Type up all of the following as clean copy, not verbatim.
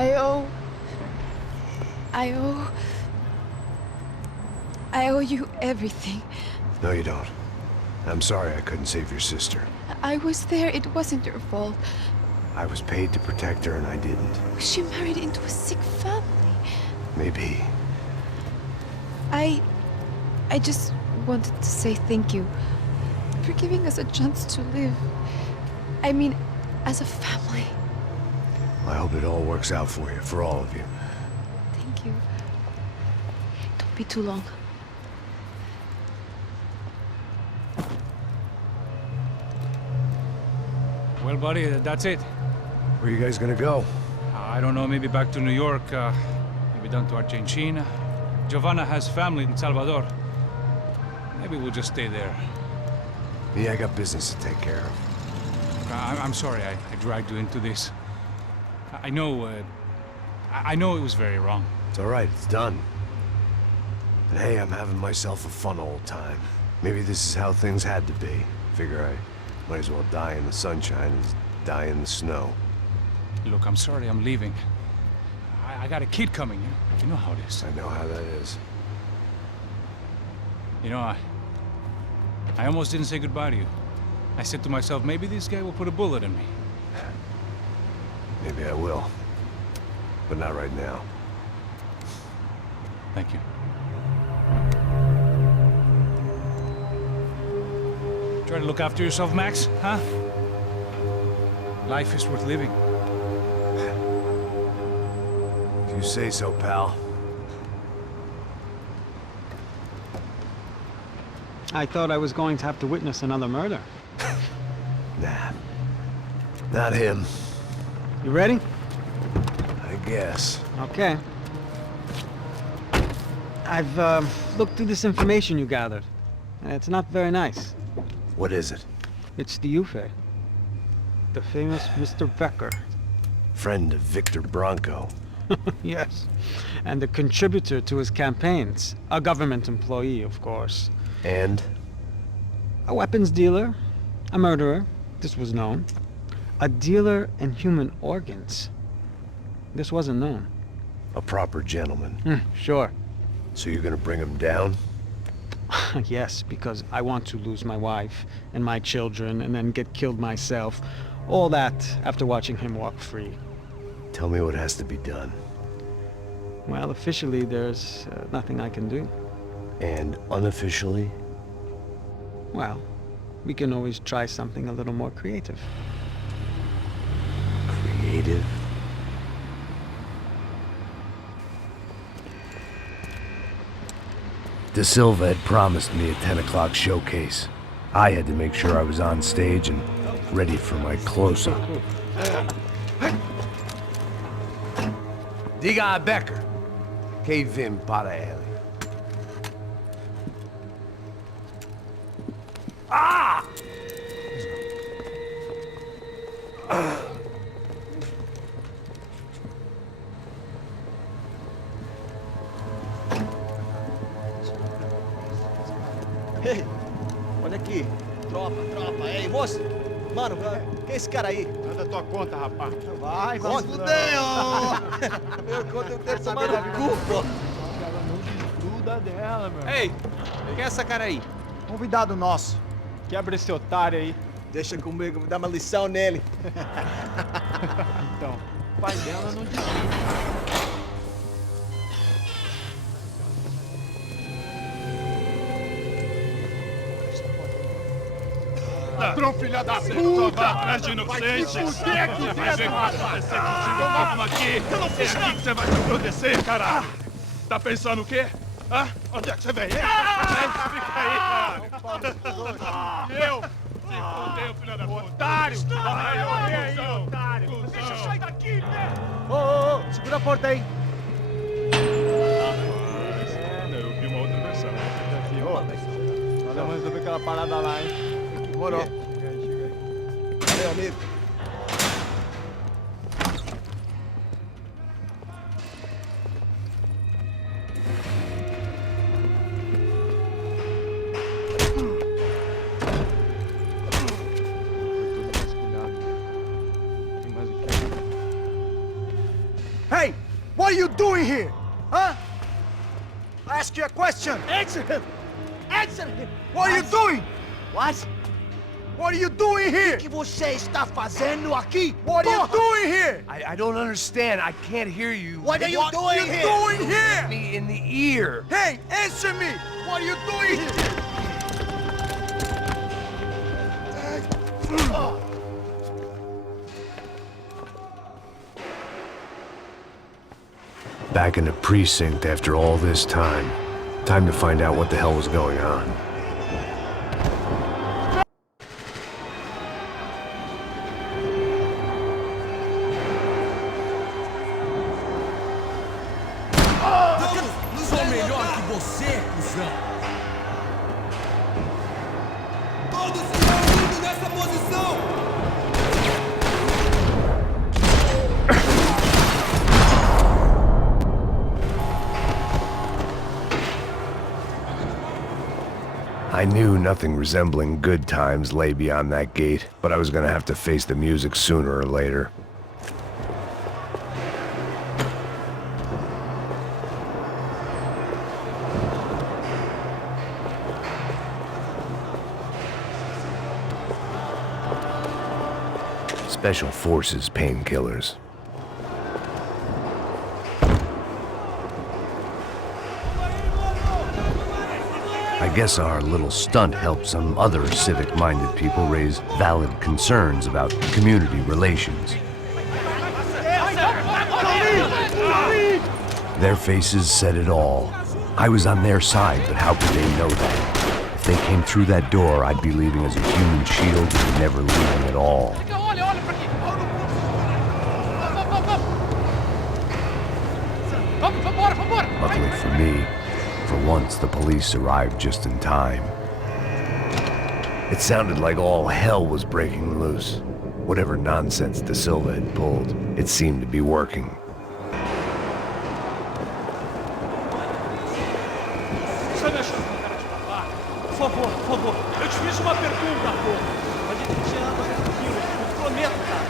I owe... I owe you everything. No, you don't. I'm sorry I couldn't save your sister. I was there. It wasn't your fault. I was paid to protect her and I didn't. She married into a sick family. Maybe. I just wanted to say thank you for giving us a chance to live. I mean, as a family. I hope it all works out for you, for all of you. Thank you. Don't be too long. Well, buddy, that's it. Where are you guys gonna go? I don't know, maybe back to New York, maybe down to Argentina. Giovanna has family in Salvador. Maybe we'll just stay there. Me, I got business to take care of. I'm sorry I dragged you into this. I know it was very wrong. It's all right, it's done. And hey, I'm having myself a fun old time. Maybe this is how things had to be. Figure I might as well die in the sunshine as die in the snow. Look, I'm sorry I'm leaving. I got a kid coming, you know how it is. I know how that is. You know, I almost didn't say goodbye to you. I said to myself, maybe this guy will put a bullet in me. Maybe I will. But not right now. Thank you. Try to look after yourself, Max, huh? Life is worth living. If you say so, pal. I thought I was going to have to witness another murder. Nah. Not him. You ready? I guess. Okay. I've looked through this information you gathered. And it's not very nice. What is it? It's the Ufe. The famous Mr. Becker. Friend of Victor Bronco. Yes. And a contributor to his campaigns. A government employee, of course. And? A weapons dealer. A murderer. This was known. A dealer in human organs. This wasn't known. A proper gentleman. Sure. So you're gonna bring him down? Yes, because I want to lose my wife and my children and then get killed myself. All that after watching him walk free. Tell me what has to be done. Well, officially, there's nothing I can do. And unofficially? Well, we can always try something a little more creative. Creative? De Silva had promised me a 10 o'clock showcase. I had to make sure I was on stage and ready for my close-up. Diga a Becker. Que vim para ele. Ah! Ei, olha aqui. Tropa. Ei, moço. Mano, quem é esse cara aí? Manda tua conta, rapaz. Vai fudeu! Meu conta eu tenho tomar no cu, pô. Ela não desgruda dela, meu. Ei, quem é essa cara aí? Convidado nosso. Quebra esse otário aí. Deixa comigo, me dá uma lição nele. Então, o pai dela não desgruda. Ladrão, filha da puta! Vai atrás de inocente! Vai aqui dentro, rapaz! Você conseguiu uma arma aqui! Eu não fiz nada! Que você vai se proteger, caralho! Tá pensando o quê? Hã? Onde é que você vem? Fica aí, caralho! Eu? Se fodeu, filha da puta! Otário! Vai aí, otário! Deixa eu sair daqui, né? Ô, segura a porta aí! Eu vi uma outra versão. Vamos resolver aquela parada lá, hein? Demorou. Valeu, amigo. doing here? Huh? I ask you a question. Answer him! Answer him! What are you doing? What? What are you doing here? O que você está fazendo aqui? What are you Porra! doing here? I don't understand. I can't hear you. What are you doing here? Doing here? Me in the ear. Hey, answer me! What are you doing here? Back in the precinct after all this time. Time to find out what the hell was going on. Sou melhor que você, cuzão! Todos se reunindo nessa posição! I knew nothing resembling good times lay beyond that gate, but I was gonna have to face the music sooner or later. Special Forces painkillers. I guess our little stunt helped some other civic-minded people raise valid concerns about community relations. Their faces said it all. I was on their side, but how could they know that? If they came through that door, I'd be leaving as a human shield and never leaving at all. Luckily for me, for once the police arrived just in time. It sounded like all hell was breaking loose. Whatever nonsense De Silva had pulled, it seemed to be working. Você deixa o cara te falar? Por favor. Eu te fiz uma pergunta, porra. A gente anda tranquilo, eu prometo, cara.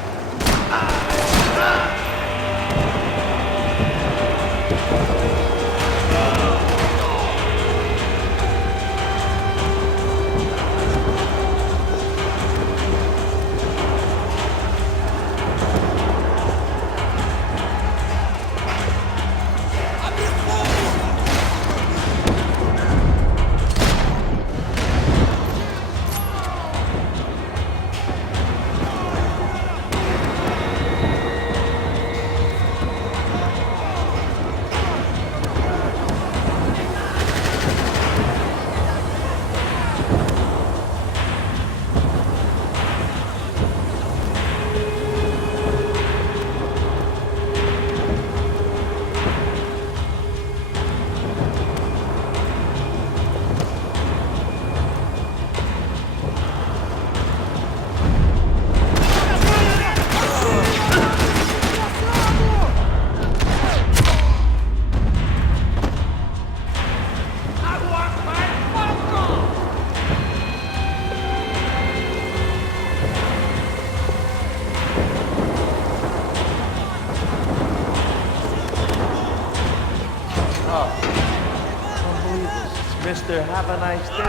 Mister, have a nice day.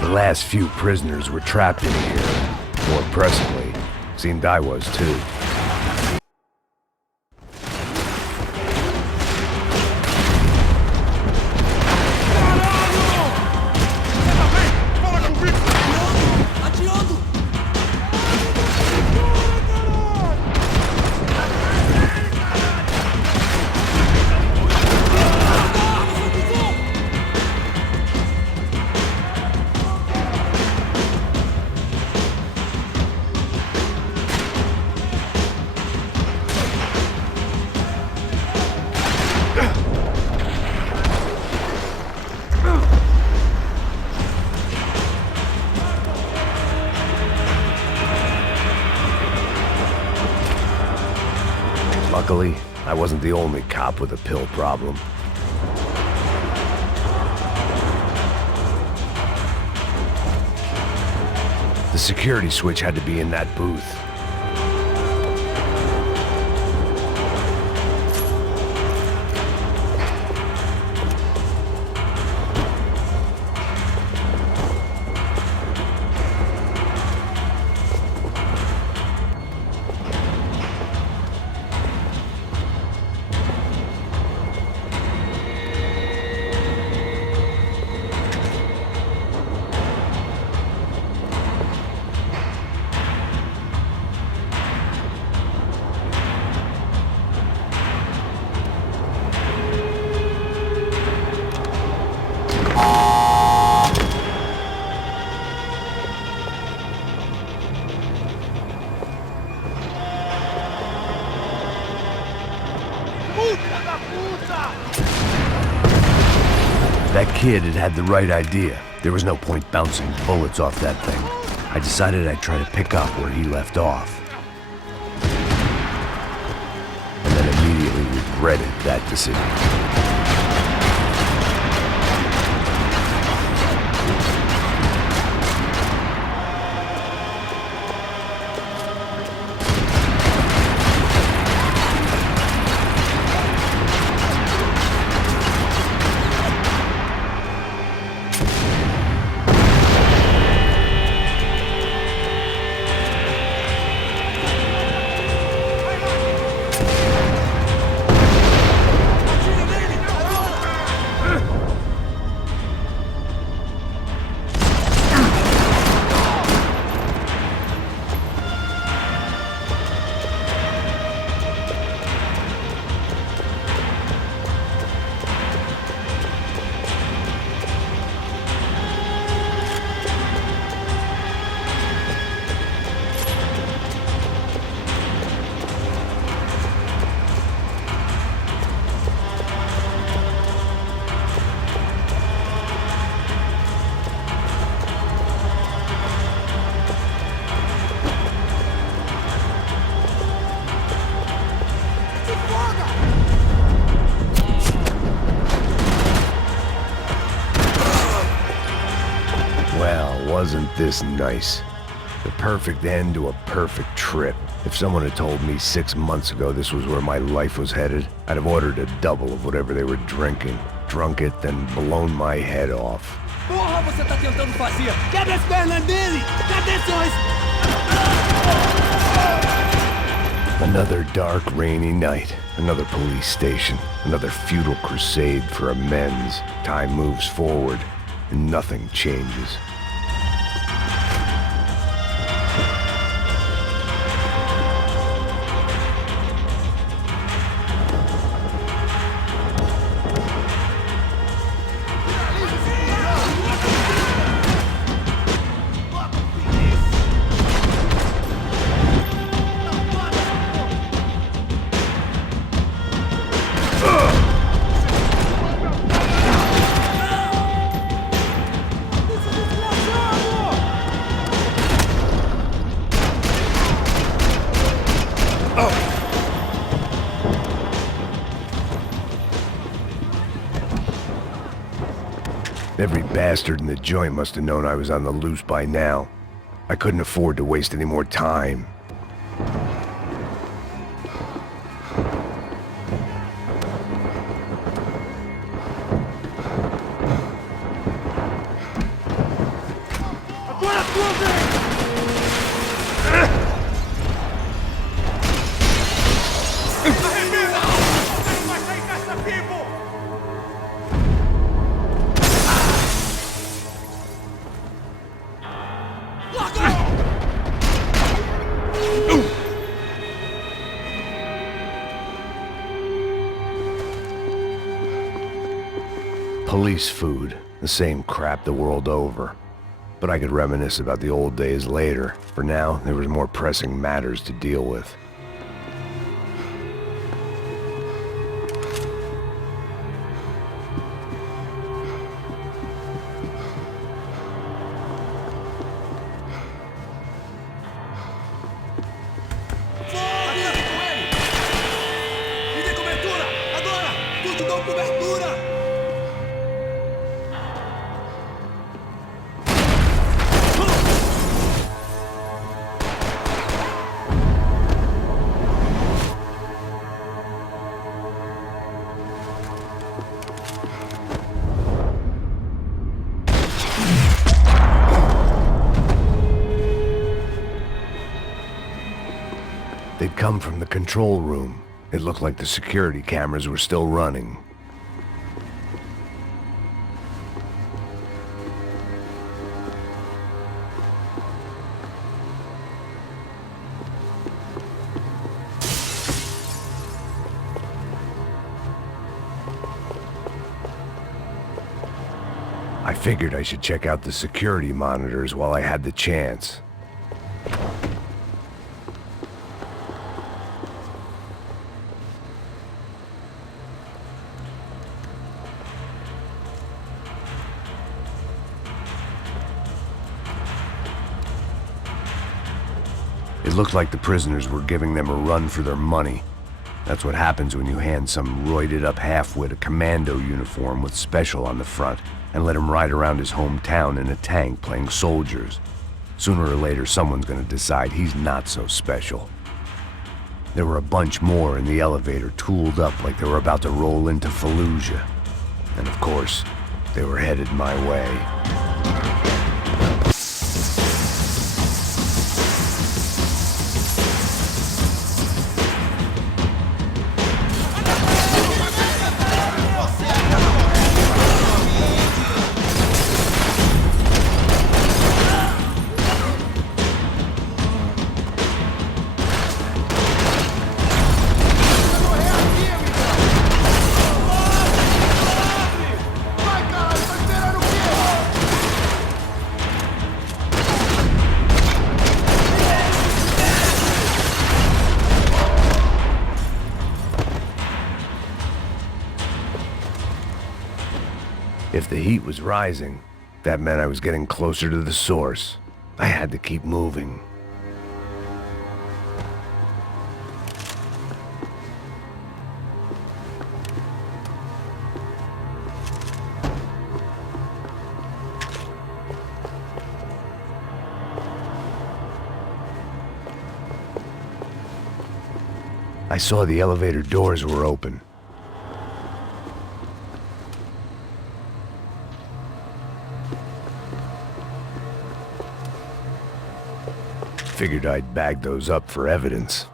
The last few prisoners were trapped in here. More pressingly, seemed I was too. Luckily, I wasn't the only cop with a pill problem. The security switch had to be in that booth. kid had had the right idea. There was no point bouncing bullets off that thing. I decided I'd try to pick up where he left off. And then immediately regretted that decision. Wasn't this nice? The perfect end to a perfect trip. If someone had told me 6 months ago this was where my life was headed, I'd have ordered a double of whatever they were drinking, drunk it, then blown my head off. Porra, você tá tentando fazer? Quebra as pernas dele! Cadê seu... Another dark, rainy night. Another police station. Another futile crusade for amends. Time moves forward, and nothing changes. Every bastard in the joint must have known I was on the loose by now. I couldn't afford to waste any more time. Police food, the same crap the world over. But I could reminisce about the old days later. For now, there was more pressing matters to deal with. They'd come from the control room. It looked like the security cameras were still running. I figured I should check out the security monitors while I had the chance. It looked like the prisoners were giving them a run for their money. That's what happens when you hand some roided-up halfwit a commando uniform with special on the front and let him ride around his hometown in a tank playing soldiers. Sooner or later, someone's gonna decide he's not so special. There were a bunch more in the elevator, tooled up like they were about to roll into Fallujah. And of course, they were headed my way. If the heat was rising, that meant I was getting closer to the source. I had to keep moving. I saw the elevator doors were open. Figured I'd bag those up for evidence.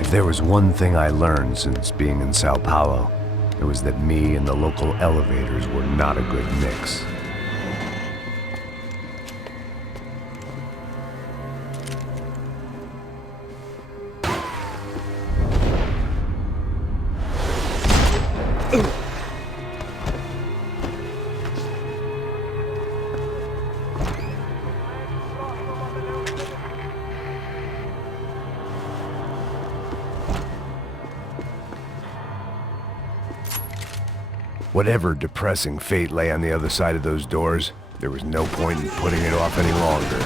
If there was one thing I learned since being in Sao Paulo, it was that me and the local elevators were not a good mix. Whatever depressing fate lay on the other side of those doors, there was no point in putting it off any longer.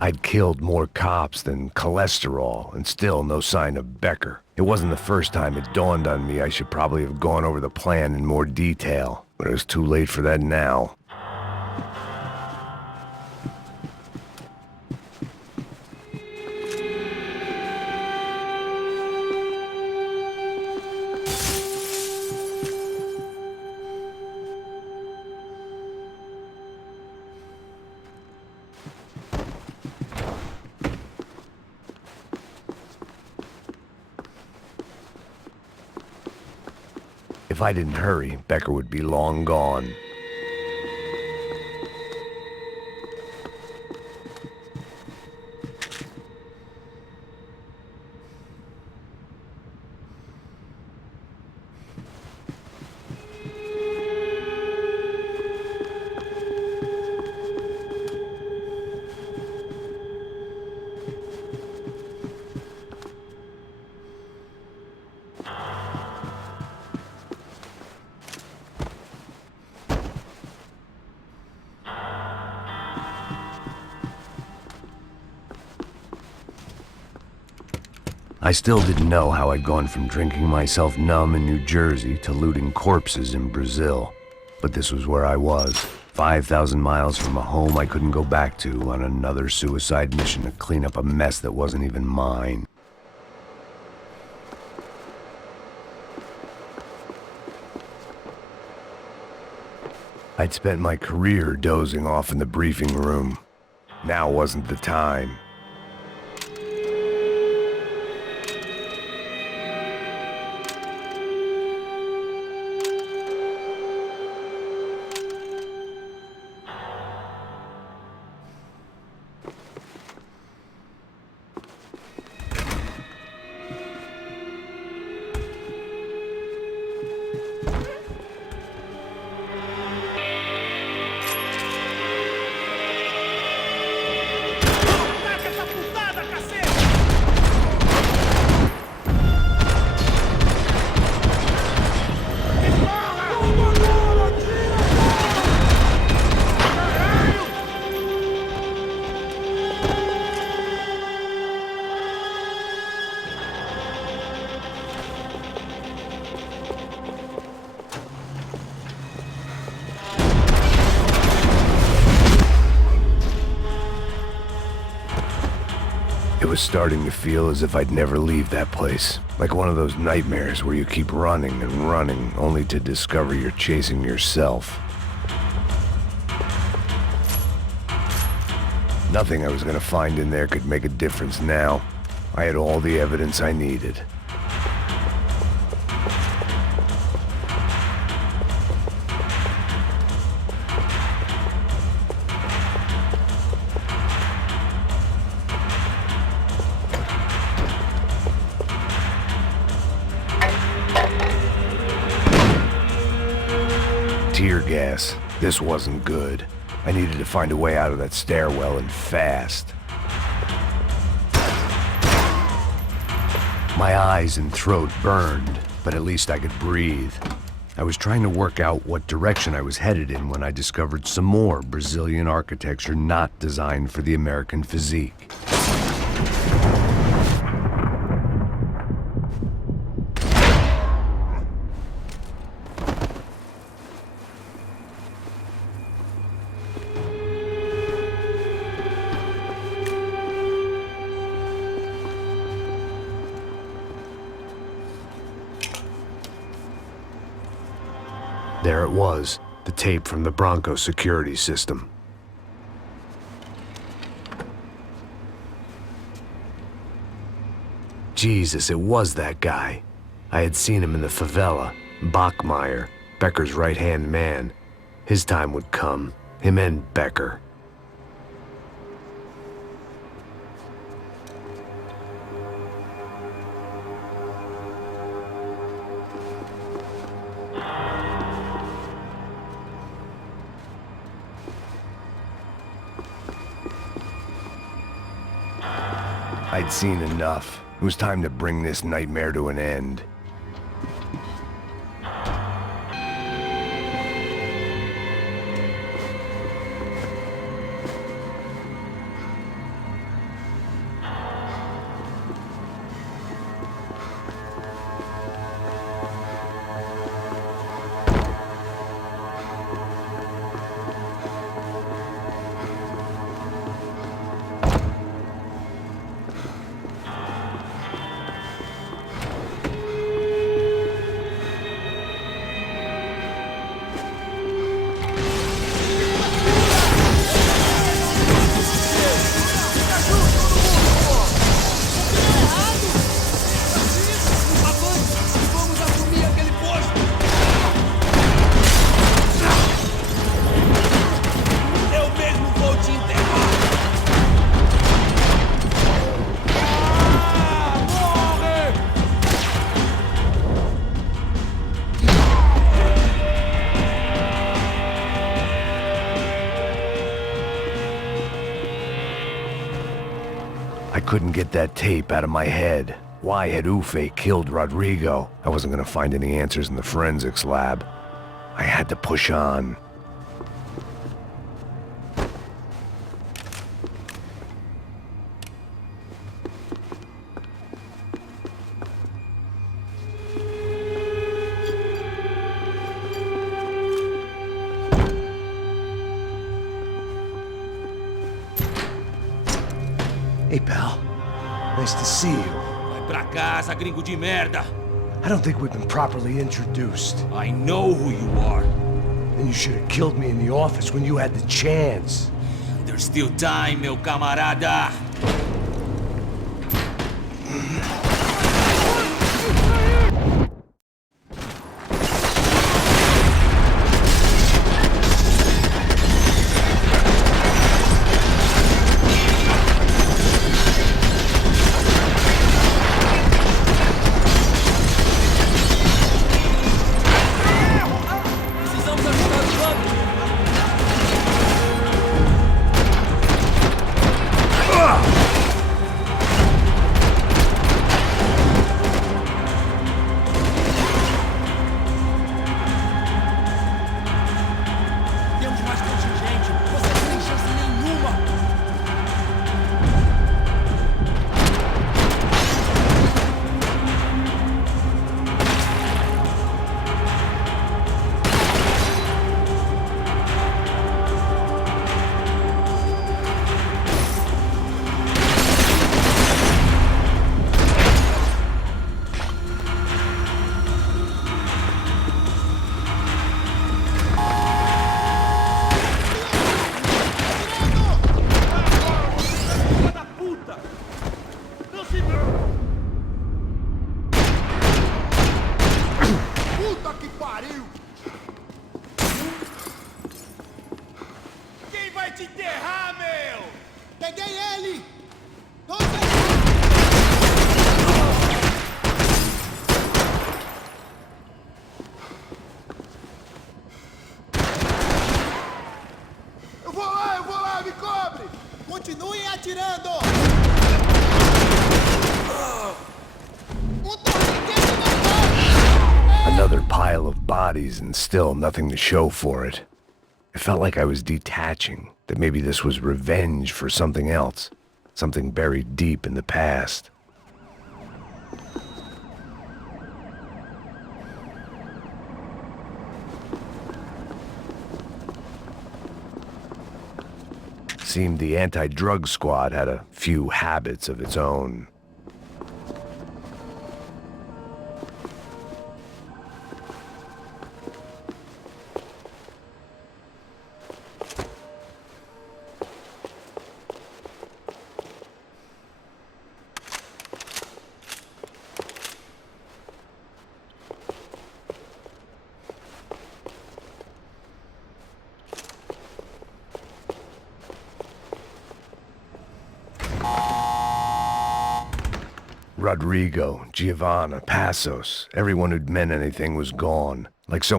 I'd killed more cops than cholesterol, and still no sign of Becker. It wasn't the first time it dawned on me I should probably have gone over the plan in more detail, but it was too late for that now. If I didn't hurry, Becker would be long gone. I still didn't know how I'd gone from drinking myself numb in New Jersey to looting corpses in Brazil. But this was where I was, 5,000 miles from a home I couldn't go back to, on another suicide mission to clean up a mess that wasn't even mine. I'd spent my career dozing off in the briefing room. Now wasn't the time. It was starting to feel as if I'd never leave that place. Like one of those nightmares where you keep running and running, only to discover you're chasing yourself. Nothing I was gonna find in there could make a difference now. I had all the evidence I needed. Tear gas. This wasn't good. I needed to find a way out of that stairwell, and fast. My eyes and throat burned, but at least I could breathe. I was trying to work out what direction I was headed in when I discovered some more Brazilian architecture not designed for the American physique. There it was, the tape from the Bronco security system. Jesus, it was that guy. I had seen him in the favela, Bachmeyer, Becker's right-hand man. His time would come, him and Becker. I'd seen enough. It was time to bring this nightmare to an end. I couldn't get that tape out of my head. Why had Ufe killed Rodrigo? I wasn't gonna find any answers in the forensics lab. I had to push on. pal. Nice to see you. Vai pra casa, gringo de merda. I don't think we've been properly introduced. I know who you are. Then you should have killed me in the office when you had the chance. There's still time, meu camarada. Precisamos ajustar o plano. Temos mais contingente. Você não tem chance nenhuma. Filha da puta! Não se... Puta que pariu! Quem vai te enterrar, meu? Peguei ele! Eu vou lá, me cobre! Continuem atirando! Another pile of bodies and still nothing to show for it. It felt like I was detaching, that maybe this was revenge for something else, something buried deep in the past. Seemed the anti-drug squad had a few habits of its own. Rodrigo, Giovanna, Passos, everyone who'd meant anything was gone. Like so...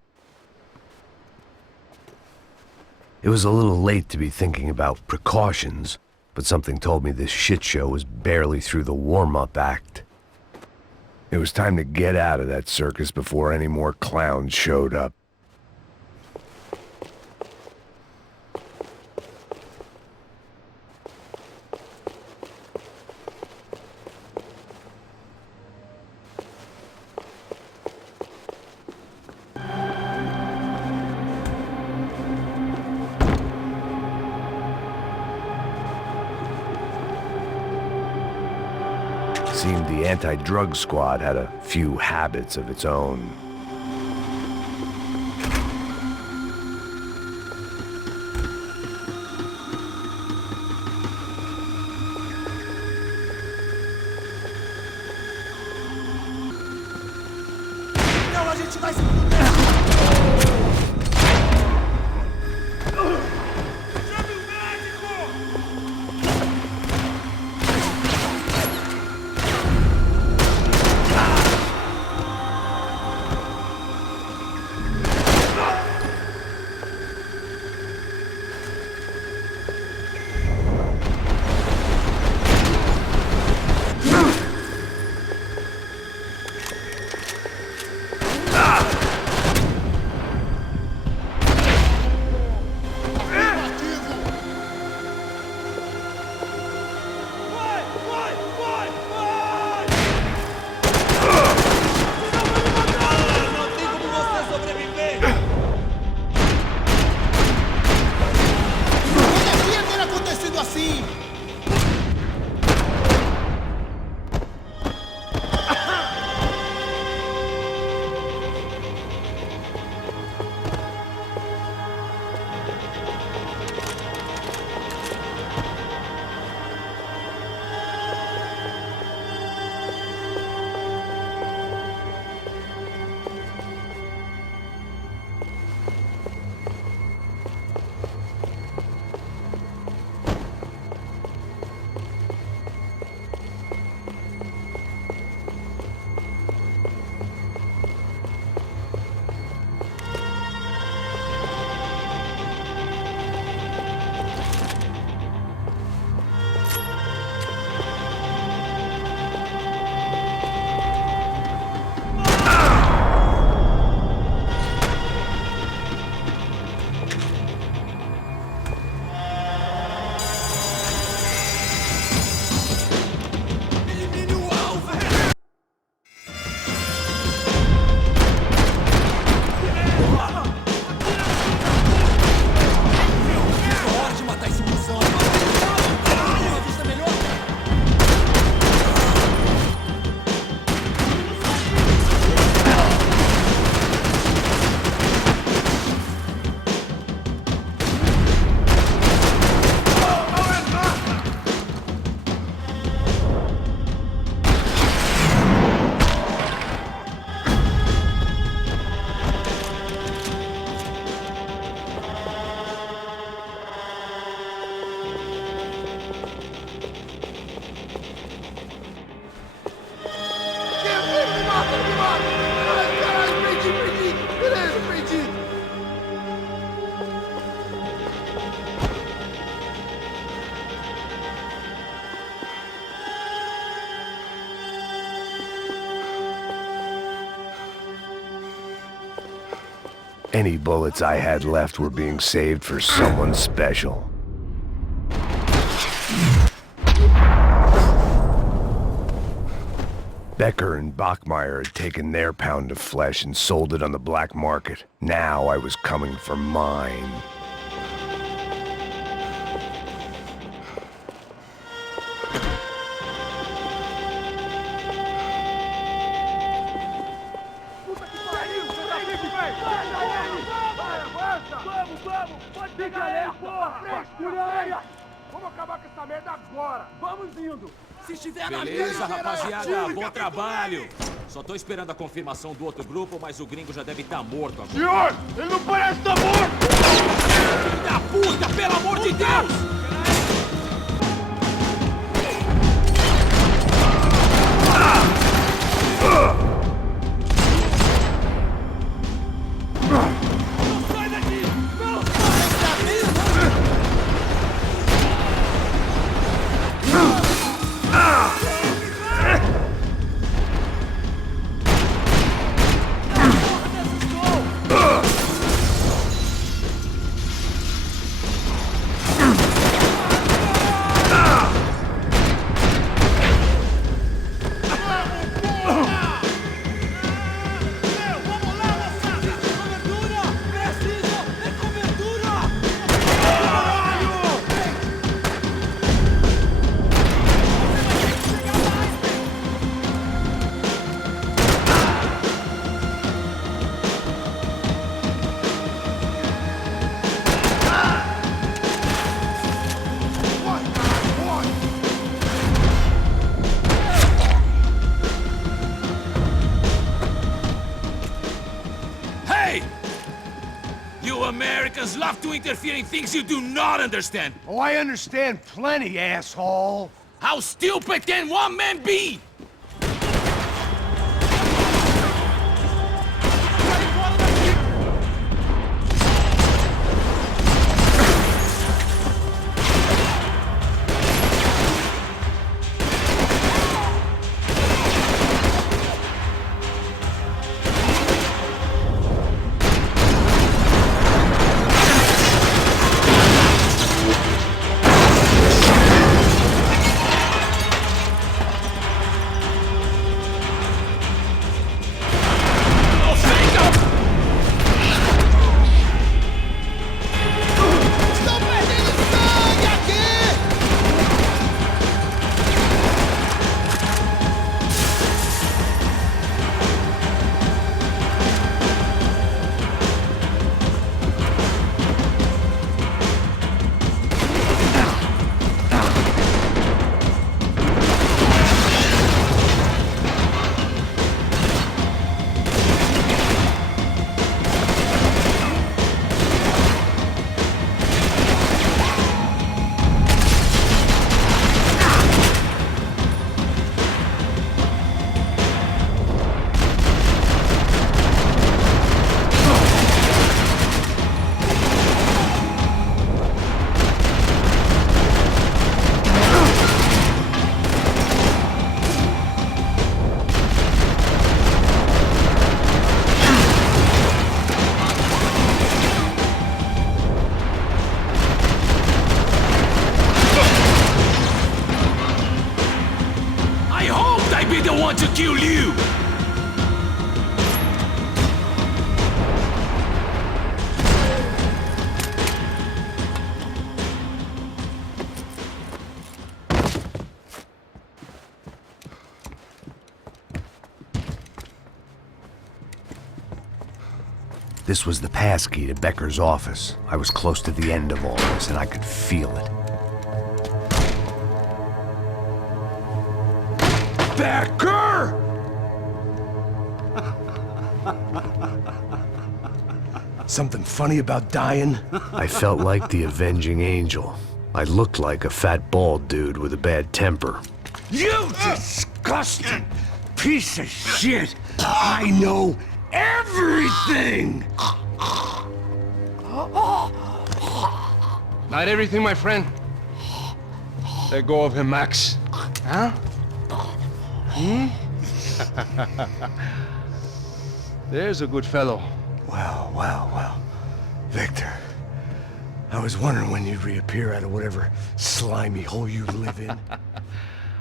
It was a little late to be thinking about precautions, but something told me this shit show was barely through the warm-up act. It was time to get out of that circus before any more clowns showed up. Seemed the anti-drug squad had a few habits of its own. Não, a gente vai se... Chame o médico! Any bullets I had left were being saved for someone special. Becker and Bachmeyer had taken their pound of flesh and sold it on the black market. Now I was coming for mine. Vamos acabar com essa merda agora! Vamos indo! Se estiver na Beleza, mira, rapaziada, bom trabalho! Só tô esperando a confirmação do outro grupo, mas o gringo já deve estar morto agora. Senhor! Ele não parece estar morto! Filho da puta, pelo amor de Deus! sai daqui! Não sai daqui! You Americans love to interfere in things you do not understand! Oh, I understand plenty, asshole! How stupid can one man be? Be the one to kill you! This was the passkey to Becker's office. I was close to the end of all this, and I could feel it. Becker! Something funny about dying? I felt like the avenging angel. I looked like a fat bald dude with a bad temper. You disgusting piece of shit! I know everything! Not everything, my friend. Let go of him, Max. Huh? There's a good fellow. Well. Victor, I was wondering when you'd reappear out of whatever slimy hole you live in.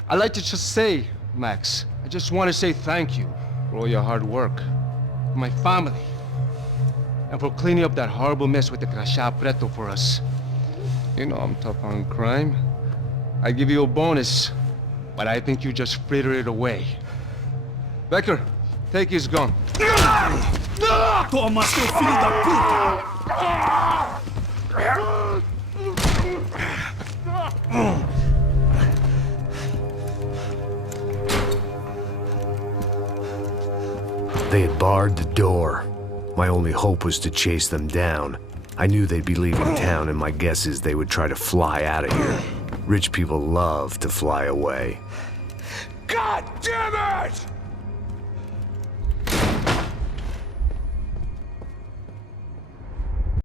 I'd like to just say, Max, I just want to say thank you for all your hard work, for my family, and for cleaning up that horrible mess with the Crachá Preto for us. You know I'm tough on crime. I give you a bonus, but I think you just frittered it away. Becker, take his gun. Toma, seu filho da puta! They had barred the door. My only hope was to chase them down. I knew they'd be leaving town, and my guess is they would try to fly out of here. Rich people love to fly away. God damn it!